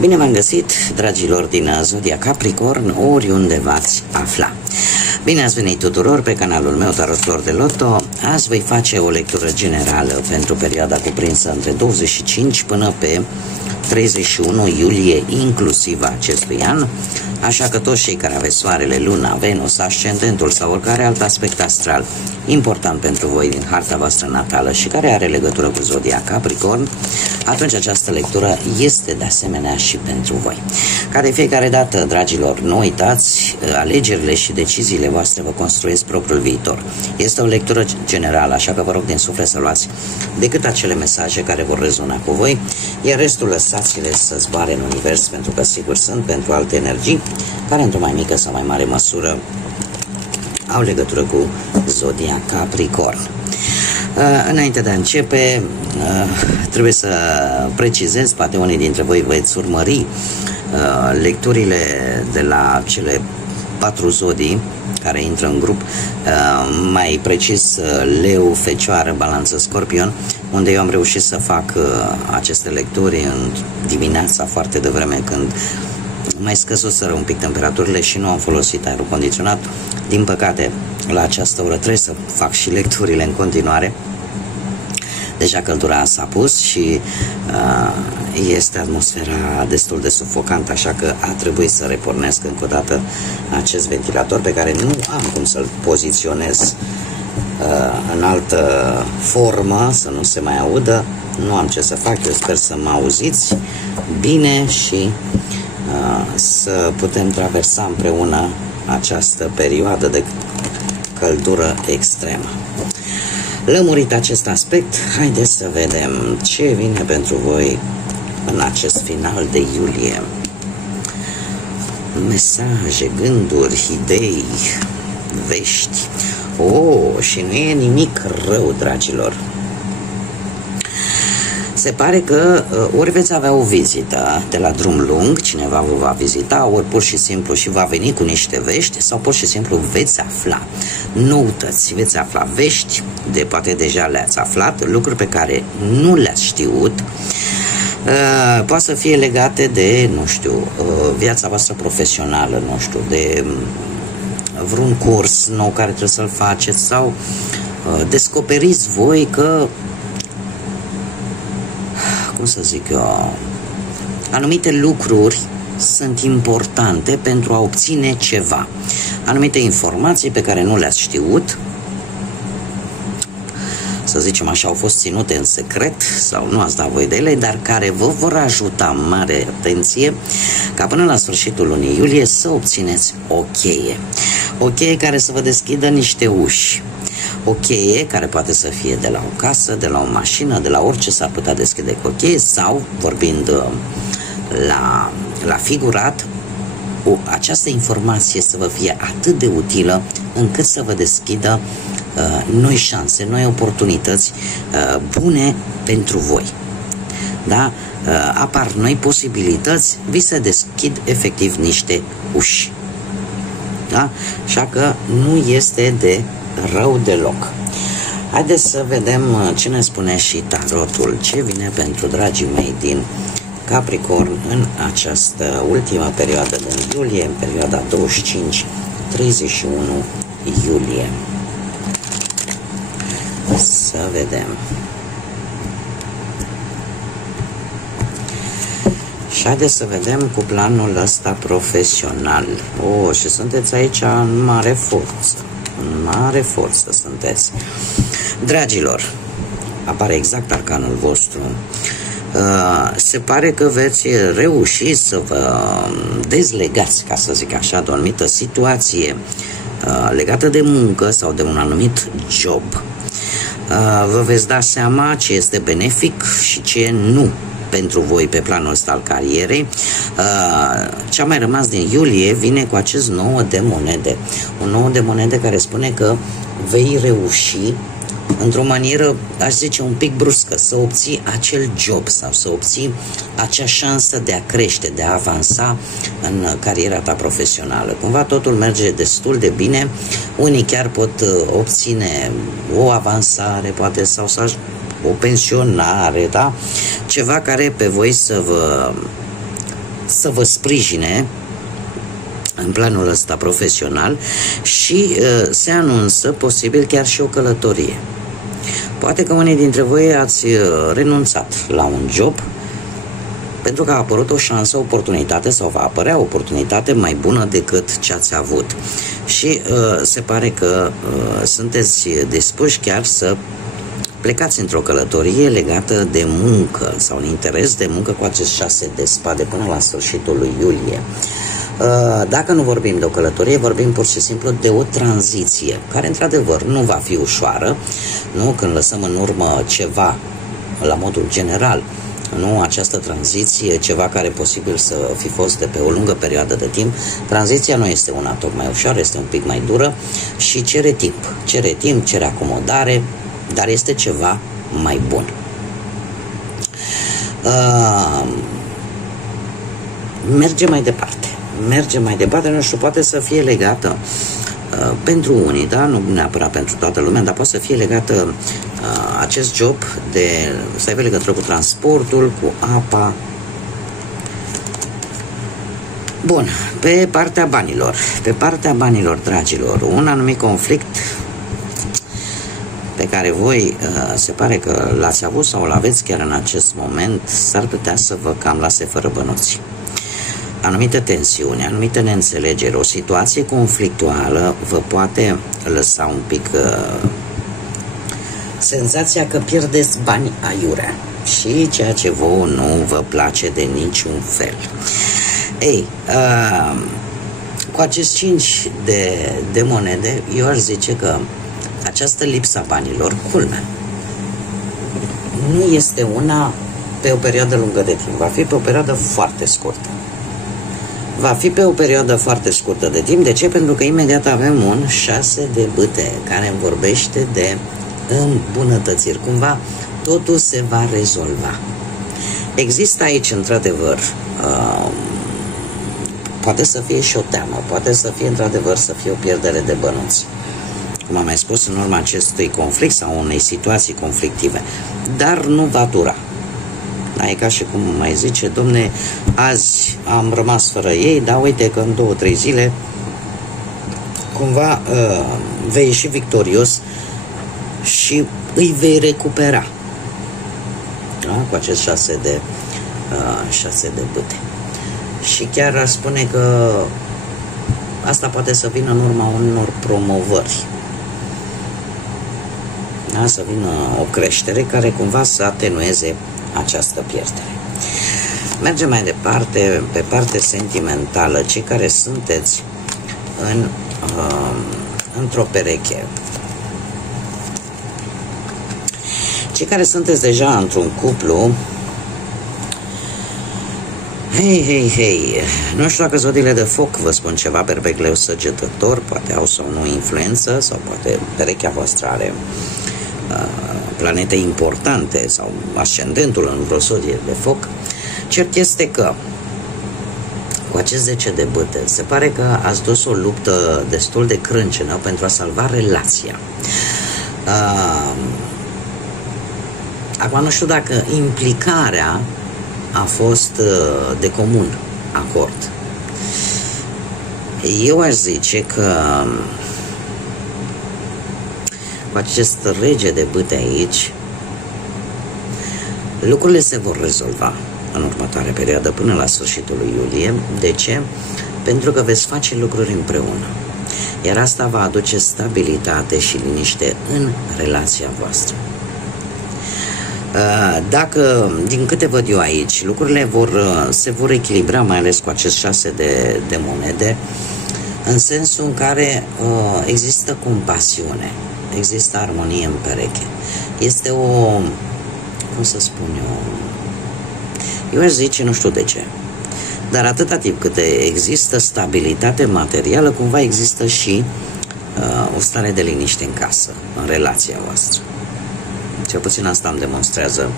Bine v-am găsit, dragilor din Zodia Capricorn, oriunde v-ați afla. Bine ați venit tuturor pe canalul meu Tarot Flor de Loto. Azi voi face o lectură generală pentru perioada cuprinsă între 25 până pe 31 iulie, inclusiv acestui an. Așa că toți cei care aveți soarele, luna, Venus, ascendentul sau oricare alt aspect astral important pentru voi din harta voastră natală și care are legătură cu Zodia Capricorn, atunci această lectură este de asemenea și pentru voi. Ca de fiecare dată, dragilor, nu uitați, alegerile și deciziile voastre vă construiesc propriul viitor. Este o lectură generală, așa că vă rog din suflet să luați decât acele mesaje care vor rezona cu voi, iar restul lăsați-le să zboare în univers, pentru că sigur sunt pentru alte energii care într-o mai mică sau mai mare măsură au legătură cu Zodia Capricorn. Înainte de a începe, trebuie să precizez, poate unii dintre voi veți urmări lecturile de la cele 4 zodii care intră în grup, mai precis Leu, Fecioară, Balanță, Scorpion, unde eu am reușit să fac aceste lecturi în dimineața foarte devreme, când mai scăzuseră un pic temperaturile și nu am folosit aerul condiționat. Din păcate, la această oră trebuie să fac și lecturile în continuare. Deja căldura s-a pus și este atmosfera destul de sufocantă, așa că a trebuit să repornesc încă o dată acest ventilator pe care nu am cum să-l poziționez în altă formă, să nu se mai audă. Nu am ce să fac, eu sper să mă auziți bine și să putem traversa împreună această perioadă de căldură extremă. Lămurit acest aspect, haideți să vedem ce vine pentru voi în acest final de iulie. Mesaje, gânduri, idei, vești. Și nu e nimic rău, dragilor. Se pare că ori veți avea o vizită de la drum lung, cineva vă va vizita, ori pur și simplu și va veni cu niște vești, sau pur și simplu veți afla noutăți, veți afla vești, poate deja le-ați aflat, lucruri pe care nu le-ați știut. Poate să fie legate de, nu știu, viața voastră profesională, nu știu, de vreun curs nou care trebuie să-l faceți, sau descoperiți voi că, cum să zic eu, anumite lucruri sunt importante pentru a obține ceva. Anumite informații pe care nu le-ați știut, să zicem așa, au fost ținute în secret sau nu ați dat voi de ele, dar care vă vor ajuta, mare atenție, ca până la sfârșitul lunii iulie să obțineți o cheie. O cheie care să vă deschidă niște uși. O cheie care poate să fie de la o casă, de la o mașină, de la orice s-ar putea deschide cu o cheie, sau, vorbind la figurat, această informație să vă fie atât de utilă încât să vă deschidă noi șanse, noi oportunități bune pentru voi. Da? Apar noi posibilități, vi se deschid efectiv niște uși. Da? Așa că nu este de rău deloc. Haideți să vedem ce ne spune și tarotul, ce vine pentru dragii mei din Capricorn în această ultimă perioadă din iulie, în perioada 25-31 iulie. Să vedem. Și haideți să vedem cu planul ăsta profesional. Și sunteți aici în mare forță. În mare forță sunteți. Dragilor, apare exact arcanul vostru. Se pare că veți reuși să vă dezlegați, ca să zic așa, de o anumită situație legată de muncă sau de un anumit job. Vă veți da seama ce este benefic și ce nu pentru voi pe planul ăsta al carierei. Ce a mai rămas din iulie vine cu acest 9 de monede. Un 9 de monede care spune că vei reuși într-o manieră, aș zice, un pic bruscă, să obții acel job sau să obții acea șansă de a crește, de a avansa în cariera ta profesională. Cumva totul merge destul de bine, unii chiar pot obține o avansare, poate, sau să o pensionare, da? Ceva care pe voi să vă să vă sprijine în planul ăsta profesional și se anunță posibil chiar și o călătorie. Poate că unii dintre voi ați renunțat la un job pentru că a apărut o șansă, o oportunitate sau va apărea o oportunitate mai bună decât ce ați avut. Și se pare că sunteți dispuși chiar să plecați într-o călătorie legată de muncă sau un interes de muncă cu acest 6 de spade până la sfârșitul lui iulie. Dacă nu vorbim de o călătorie, vorbim pur și simplu de o tranziție, care într-adevăr nu va fi ușoară, nu? Când lăsăm în urmă ceva la modul general, nu această tranziție, ceva care posibil să fi fost de pe o lungă perioadă de timp, tranziția nu este una tocmai ușoară, este un pic mai dură și cere timp, cere acomodare, dar este ceva mai bun. Merge mai departe, nu știu, poate să fie legată pentru unii, da? Nu neapărat pentru toată lumea, dar poate să fie legată acest job să aibă legătură cu transportul, cu apa. Bun, pe partea banilor, dragilor, un anumit conflict pe care voi se pare că l-ați avut sau l-aveți chiar în acest moment, s-ar putea să vă cam lase fără bănuți. Anumite tensiuni, anumite neînțelegeri, o situație conflictuală vă poate lăsa un pic senzația că pierdeți bani aiurea și ceea ce vouă nu vă place de niciun fel. Ei, cu acest 5 de monede, eu aș zice că această lipsa banilor, culmea, nu este una pe o perioadă lungă de timp, va fi pe o perioadă foarte scurtă. Va fi pe o perioadă foarte scurtă de timp. De ce? Pentru că imediat avem un 6 de bâte care îmi vorbește de îmbunătățiri. Cumva totul se va rezolva. Există aici, într-adevăr, poate să fie și o teamă, poate să fie, într-adevăr, să fie o pierdere de bănuți, cum am mai spus, în urma acestui conflict sau unei situații conflictive, dar nu va dura. E ca și cum mai zice, domne, azi am rămas fără ei, dar uite că în 2-3 zile cumva vei ieși victorios și îi vei recupera, da? Cu acest 6 de bâte. Și chiar aș spune că asta poate să vină în urma unor promovări, da? Să vină o creștere care cumva să atenueze această pierdere. Mergem mai departe pe parte sentimentală. Cei care sunteți într-o pereche, cei care sunteți deja într-un cuplu, hei, nu știu dacă zodiile de foc vă spun ceva, Berbec, Leu, Săgetător, poate au sau nu influență, sau poate perechea voastră are planete importante sau ascendentul în vreo zodie de foc. Cert este că cu acest 10 de bâte se pare că ați dus o luptă destul de crâncenă pentru a salva relația. Acum nu știu dacă implicarea a fost de comun acord. Eu aș zice că cu acest rege de bâte aici, lucrurile se vor rezolva în următoarea perioadă până la sfârșitul lui iulie. De ce? Pentru că veți face lucruri împreună. Iar asta va aduce stabilitate și liniște în relația voastră. Dacă, din câte văd eu aici, lucrurile se vor echilibra, mai ales cu acest 6 de monede, în sensul în care există compasiune, există armonie în pereche. Este cum să spun eu aș zice, nu știu de ce, dar atâta timp cât există stabilitate materială, cumva există și o stare de liniște în casă, în relația voastră. Cel puțin asta îmi demonstrează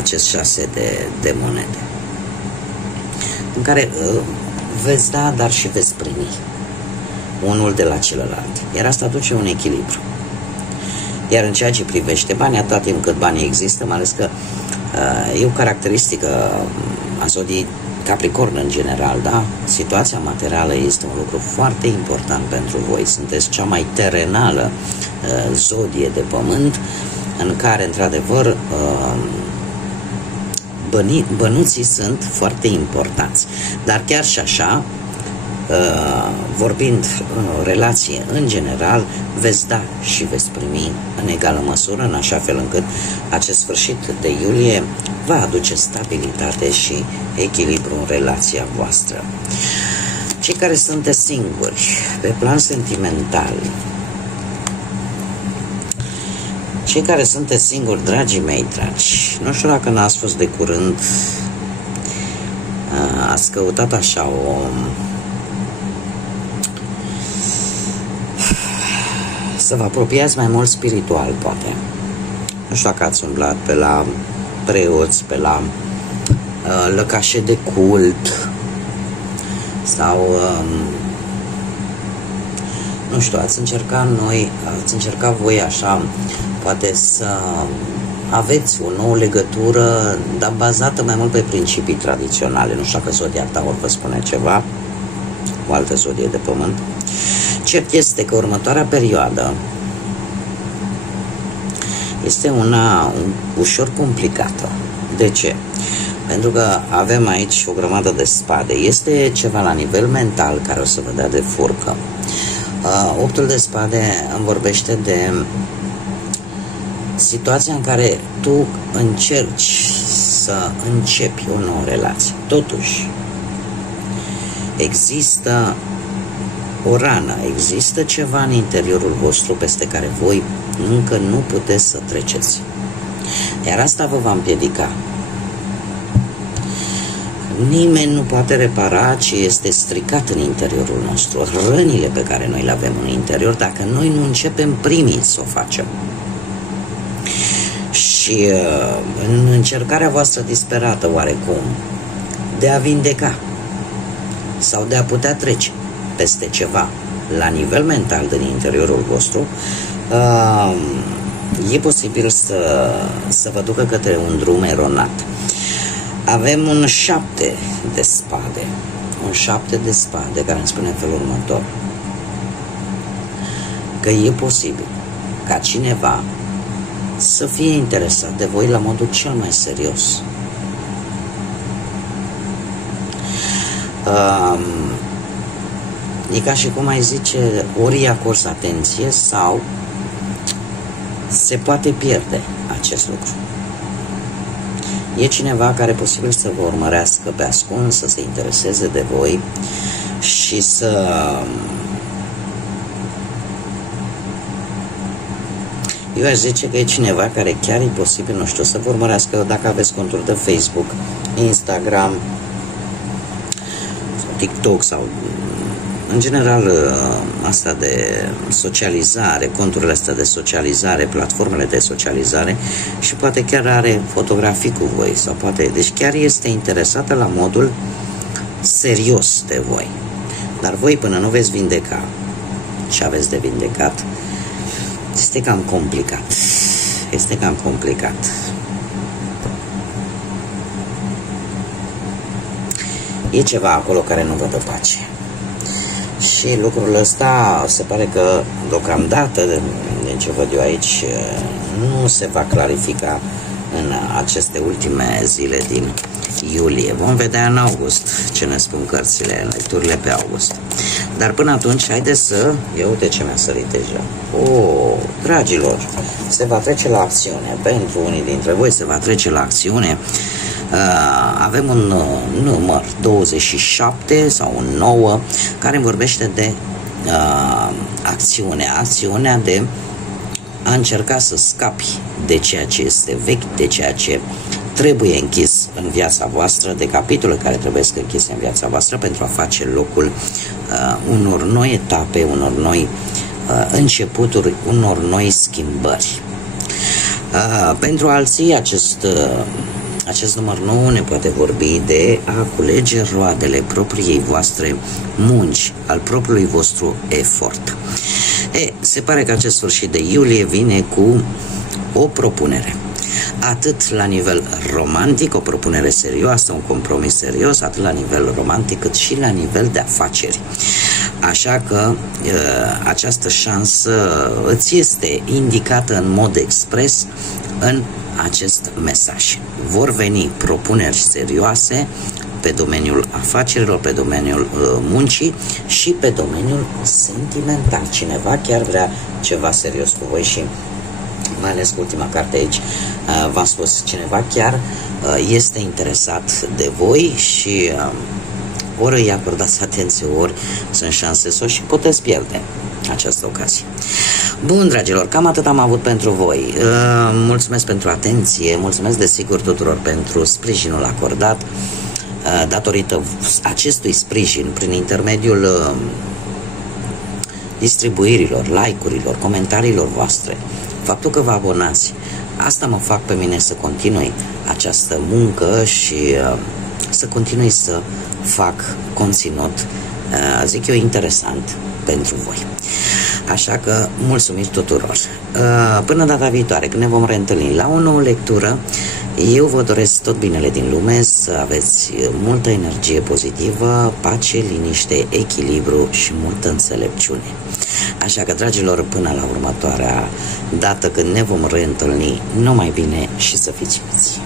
acest 6 de monede, în care veți da, dar și veți primi unul de la celălalt. Iar asta aduce un echilibru. Iar în ceea ce privește banii, atâta timp cât banii există, mai ales că e o caracteristică a zodiei Capricorn în general, da? Situația materială este un lucru foarte important pentru voi. Sunteți cea mai terenală zodie de pământ, în care, într-adevăr, bănuții sunt foarte importanți. Dar chiar și așa, vorbind în o relație în general, veți da și veți primi în egală măsură, în așa fel încât acest sfârșit de iulie va aduce stabilitate și echilibru în relația voastră. Cei care sunteți singuri, pe plan sentimental, cei care sunteți singuri, dragii mei dragi, nu știu dacă n-ați fost de curând, ați căutat așa să vă apropiați mai mult spiritual, poate. Nu știu dacă ați umblat pe la preoți, pe la lăcașe de cult sau nu știu, ați încercat voi așa, poate să aveți o nouă legătură, dar bazată mai mult pe principii tradiționale. Nu știu dacă zodia Taur vă spune ceva, o altă zodie de pământ. Cert este că următoarea perioadă este una ușor complicată. De ce? Pentru că avem aici o grămadă de spade. Este ceva la nivel mental care o să vă dea de furcă. Optul de spade îmi vorbește de situația în care tu încerci să începi o nouă relație. Totuși, există o rană, există ceva în interiorul vostru peste care voi încă nu puteți să treceți. Iar asta vă va împiedica. Nimeni nu poate repara ce este stricat în interiorul nostru, rănile pe care noi le avem în interior, dacă noi nu începem primii să o facem. Și în încercarea voastră disperată, oarecum, de a vindeca sau de a putea trece peste ceva la nivel mental din interiorul vostru, e posibil să vă ducă către un drum eronat. Avem un 7 de spade. Un 7 de spade care îmi spune în felul următor: că e posibil ca cineva să fie interesat de voi la modul cel mai serios. E ca și cum ai zice, ori i-a acors atenție sau se poate pierde acest lucru. E cineva care posibil să vă urmărească pe ascuns, să se intereseze de voi și să eu aș zice că e cineva care chiar e posibil, nu știu, să vă urmărească dacă aveți conturi de Facebook, Instagram sau TikTok sau în general asta de socializare, conturile astea de socializare, platformele de socializare, și poate chiar are fotografii cu voi sau poate, deci chiar este interesată la modul serios de voi. Dar voi până nu veți vindeca ce aveți de vindecat, este cam complicat. Este cam complicat. E ceva acolo care nu vă dă pace. Și lucrul ăsta se pare că deocamdată, din ce văd eu aici, nu se va clarifica în aceste ultime zile din iulie. Vom vedea în august ce ne spun cărțile, lecturile pe august. Dar până atunci, haideți să... Ia uite ce mi-a sărit deja. Dragilor, se va trece la acțiune. Pentru unii dintre voi se va trece la acțiune. Avem un număr 27 sau un 9 care vorbește de acțiunea de a încerca să scapi de ceea ce este vechi, de ceea ce trebuie închis în viața voastră, de capitole care trebuie să închise în viața voastră pentru a face locul unor noi etape, unor noi începuturi, unor noi schimbări. Pentru alții acest număr nou ne poate vorbi de a culege roadele propriei voastre munci, al propriului vostru efort. Se pare că acest sfârșit de iulie vine cu o propunere. atât la nivel romantic, o propunere serioasă, un compromis serios, atât la nivel romantic, cât și la nivel de afaceri. Așa că această șansă îți este indicată în mod expres în acest mesaj. Vor veni propuneri serioase pe domeniul afacerilor, pe domeniul muncii și pe domeniul sentimental. Cineva chiar vrea ceva serios cu voi și mai ales cu ultima carte aici v-am spus, cineva chiar este interesat de voi și ori îi acordați atenție, ori sunt șanse să o și puteți pierde această ocazie. Bun, dragilor, cam atât am avut pentru voi. Mulțumesc pentru atenție, mulțumesc desigur tuturor pentru sprijinul acordat. Datorită acestui sprijin, prin intermediul distribuirilor, like-urilor, comentariilor voastre, faptul că vă abonați, asta mă fac pe mine să continui această muncă și să continui să fac conținut, zic eu, interesant pentru voi. Așa că mulțumiri tuturor. Până data viitoare, când ne vom reîntâlni la o nouă lectură, eu vă doresc tot binele din lume, să aveți multă energie pozitivă, pace, liniște, echilibru și multă înțelepciune. Așa că, dragilor, până la următoarea dată când ne vom reîntâlni, numai bine și să fiți iubiți!